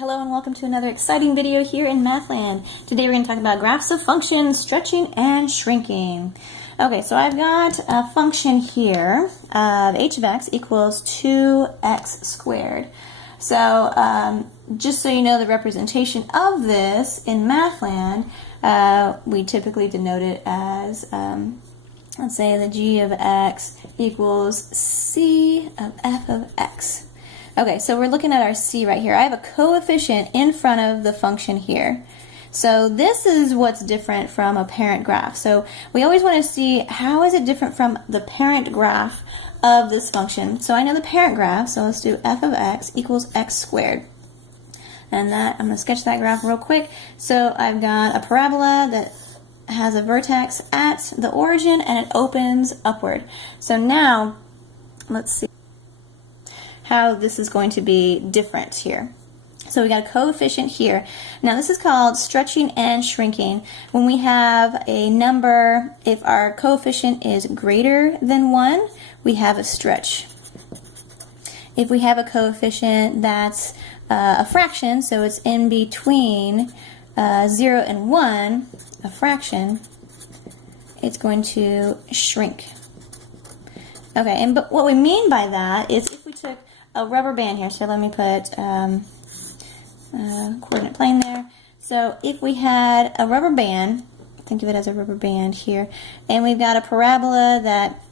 Hello and welcome to another exciting video here in Mathland. Today we're going to talk about graphs of functions, stretching and shrinking. Okay, so I've got a function here of h of x equals 2x squared. So just so you know the representation of this in Mathland, we typically denote it as, let's say the g of x equals c of f of x. Okay, so we're looking at our c right here. I have a coefficient in front of the function here. So this is what's different from a parent graph. So we always want to see how is it different from the parent graph of this function. So I know the parent graph, so let's do f of x equals x squared. And that, I'm going to sketch that graph real quick. So I've got a parabola that has a vertex at the origin and it opens upward. So now, let's see how this is going to be different here. So we got a coefficient here. Now this is called stretching and shrinking. When we have a number, if our coefficient is greater than 1, we have a stretch. If we have a coefficient that's a fraction, so it's in between 0 and 1, a fraction, it's going to shrink. Okay, and but what we mean by that is if we took a rubber band here, so let me put coordinate plane there. So if we had a rubber band, think of it as a rubber band here, and we've got a parabola that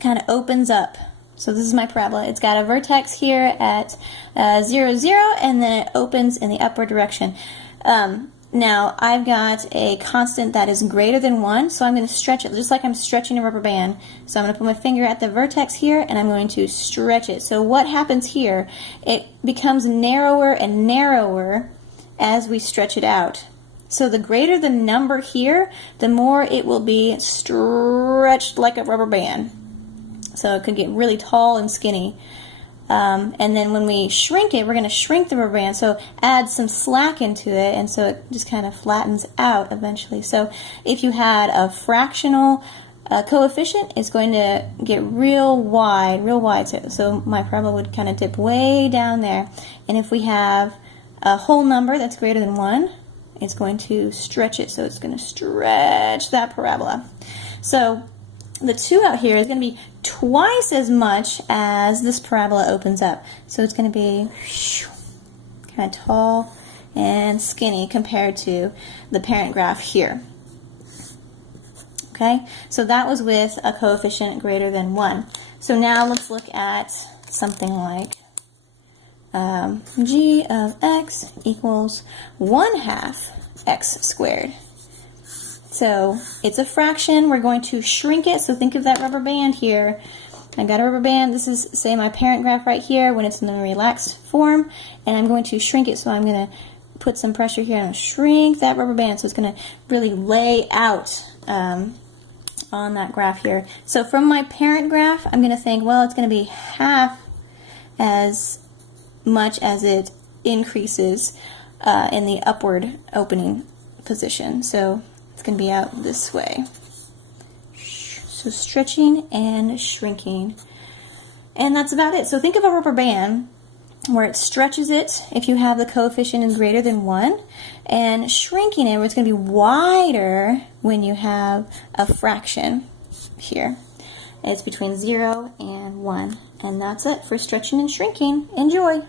kind of opens up. So this is my parabola. It's got a vertex here at 0, 0, and then it opens in the upward direction. Now I've got a constant that is greater than 1, so I'm going to stretch it just like I'm stretching a rubber band. So I'm going to put my finger at the vertex here and I'm going to stretch it. So what happens here, it becomes narrower and narrower as we stretch it out. So the greater the number here, the more it will be stretched like a rubber band. So it could get really tall and skinny. And then when we shrink it, we're going to shrink the rubber band, so add some slack into it, and so it just kind of flattens out eventually. So if you had a fractional coefficient, it's going to get real wide. So my parabola would kind of dip way down there. And if we have a whole number that's greater than 1, it's going to stretch it, so it's going to stretch that parabola. So the 2 out here is going to be twice as much as this parabola opens up. So it's going to be kind of tall and skinny compared to the parent graph here. Okay, so that was with a coefficient greater than 1. So now let's look at something like g of x equals 1/2 x squared. So it's a fraction, we're going to shrink it, so think of that rubber band here. I got a rubber band, this is, say, my parent graph right here when it's in the relaxed form, and I'm going to shrink it, so I'm going to put some pressure here and shrink that rubber band so it's going to really lay out on that graph here. So from my parent graph, I'm going to think, well, it's going to be half as much as it increases in the upward opening position. So it's going to be out this way. So stretching and shrinking. And that's about it. So think of a rubber band where it stretches it if you have the coefficient is greater than 1, and shrinking it where it's going to be wider when you have a fraction here. It's between 0 and 1. And that's it for stretching and shrinking. Enjoy!